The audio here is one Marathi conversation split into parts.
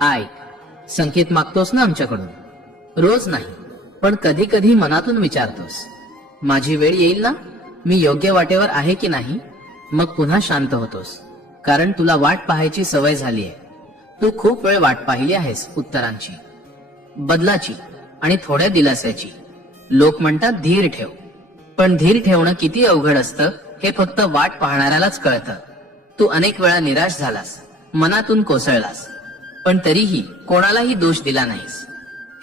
ऐक, संकेत मागतोस ना आमच्याकडून? रोज नाही, पण कधी कधी मनातून विचारतोस, माझी वेळ येईल ना, मी योग्य वाटेवर आहे की नाही? मग पुन्हा शांत होतोस, कारण तुला वाट पाहायची सवय झालीये. तू खूप वेळ वाट पाहिली आहेस उत्तरांची, बदलाची आणि थोड्या दिलास्याची. लोक म्हणतात धीर ठेव, पण धीर ठेवणं किती अवघड असतं हे फक्त वाट पाहणाऱ्यालाच कळतं. तू अनेक वेळा निराश झालास, मनातून कोसळलास, पण तरीही कोणालाही दोष दिला नाहीस.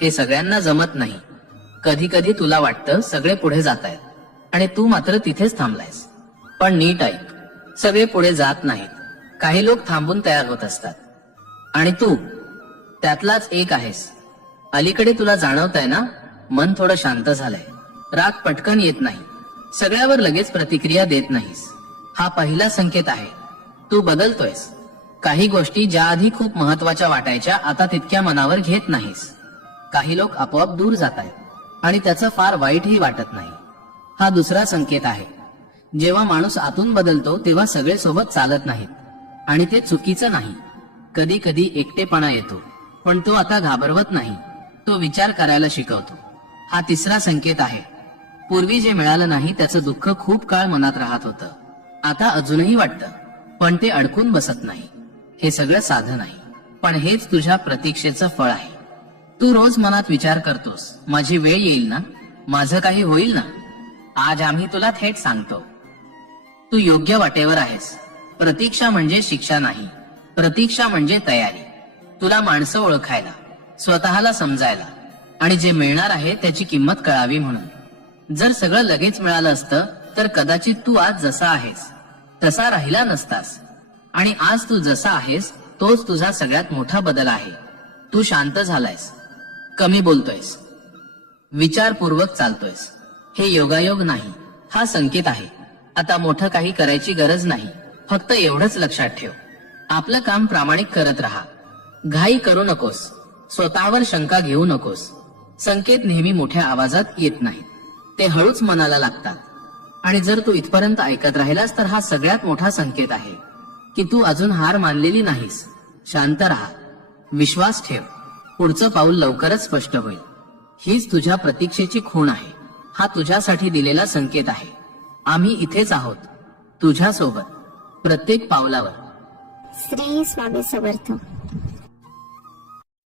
हे सगळ्यांना जमत नाही. कधी कधी तुला वाटतं सगळे पुढे जात आहेत आणि तू मात्र तिथेच थांबलायस. पण नीट ऐक, सगळे पुढे जात नाहीत. काही लोक थांबून तयार होत असतात, आणि तू त्यातलाच एक आहेस. अलीकडे तुला जाणवतंय ना, मन थोडं शांत झालंय. राग पटकन येत नाही, सगळ्यावर लगेच प्रतिक्रिया देत नाहीस. हा पहिला संकेत आहे. तू बदलतोयस. काही गोष्टी ज्या आधी खूप महत्वाच्या वाटायच्या आता तितक्या मनावर घेत नाहीस. काही लोक आपोआप दूर जात आहेत आणि त्याचं फार वाईटही वाटत नाही. हा दुसरा संकेत आहे. जेव्हा माणूस आतून बदलतो तेव्हा सगळे सोबत चालत नाहीत, आणि ते चुकीचं नाही. कधी कधी एकटेपणा येतो, पण तो आता घाबरवत नाही, तो विचार करायला शिकवतो. हा तिसरा संकेत आहे. पूर्वी जे मिळालं नाही त्याचं दुःख खूप काळ मनात राहत होतं. आता अजूनही वाटतं, पण ते अडकून बसत नाही. हे सगळं साधं नाही, पण हेच तुझ्या प्रतीक्षेचं फळ आहे. तू रोज मनात विचार करतोस, माझी वेळ येईल ना, माझं काही होईल ना. आज आम्ही तुला थेट सांगतो, तू योग्य वाटेवर आहेस. प्रतीक्षा म्हणजे शिक्षा नाही, प्रतीक्षा म्हणजे तयारी. तुला माणसं ओळखायला, स्वतःला समजायला, आणि जे मिळणार आहे त्याची किंमत कळावी म्हणून. जर सगळं लगेच मिळालं असतं तर कदाचित तू आज जसा आहेस तसा राहिला नसतास. आणि आज तू जसा आहेस तोच तुझा सगळ्यात मोठा बदल आहे. तू शांत झालायस, कमी बोलतोयस, विचारपूर्वक चालतोयस. हे योगायोग नाही, हा संकेत आहे. आता मोठं काही करायची गरज नाही. फक्त एवढंच लक्षात ठेव, आपलं काम प्रामाणिक करत राहा. घाई करू नकोस, स्वतःवर शंका घेऊ नकोस. संकेत नेहमी मोठ्या आवाजात येत नाहीत, ते हळूच मनाला लागतात. आणि जर तू इथपर्यंत ऐकत राहिलास तर हा सगळ्यात मोठा संकेत आहे की तू अजून हार मानलेली नाहीस. शांत राहा, विश्वास ठेव, पुढचं पाऊल लवकरच स्पष्ट होईल. हीच तुझ्या प्रतीक्षेची खूण आहे. हा तुझ्यासाठी दिलेला संकेत आहे. आम्ही इथेच आहोत, तुझ्या सोबत, प्रत्येक पावलावर. श्री स्वामी समर्थ.